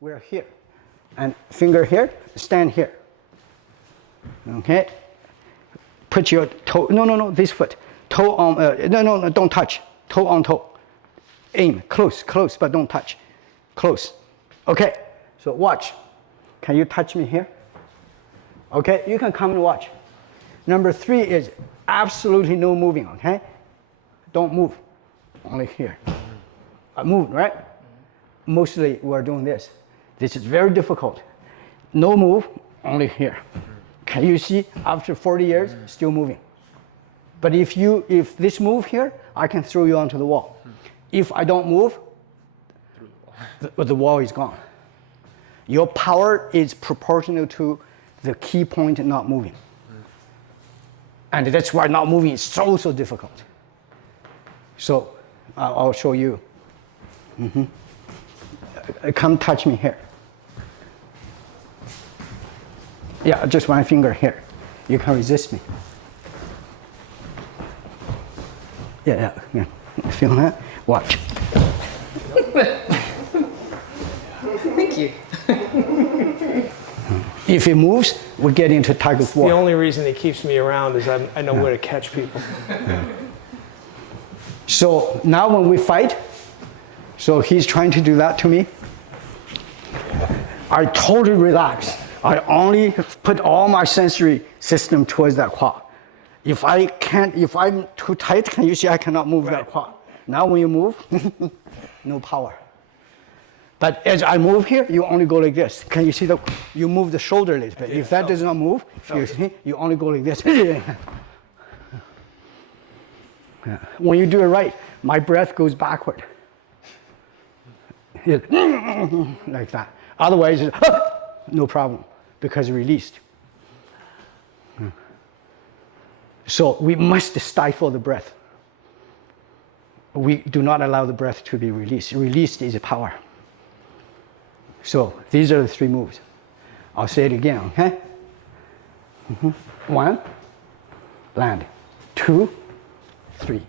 we're here. And finger here, stand here. Okay? Put your toe, no, this foot. Toe on, no, don't touch. Toe on toe. Aim, close, but don't touch. Close. Okay, so watch. Can you touch me here? Okay, you can come and watch. Number 3 is absolutely no moving, okay? Don't move, only here. I moved, right? Mostly we're doing this. This is very difficult. No move, only here. Can you see after 40 years, still moving? But if this move here, I can throw you onto the wall. If I don't move, the wall is gone. Your power is proportional to the key point not moving. And that's why not moving is so difficult. So I'll show you. Come touch me here. Yeah, just one finger here. You can resist me. Yeah. Feel that? Watch. Thank you. If it moves, we get into tug of war. The only reason he keeps me around is I know where to catch people. So now when we fight, so he's trying to do that to me. I totally relax. I only put all my sensory system towards that quad. If I'm too tight, can you see I cannot move that quad? Now when you move, no power. But as I move here, you only go like this. Can you see you move the shoulder a little bit. If that does not move, you only go like this. When you do it right, my breath goes backward. Like that. Otherwise, no problem, because released. So we must stifle the breath. We do not allow the breath to be released. Released is power. So these are the 3 moves. I'll say it again, okay? 1, land. 2, 3.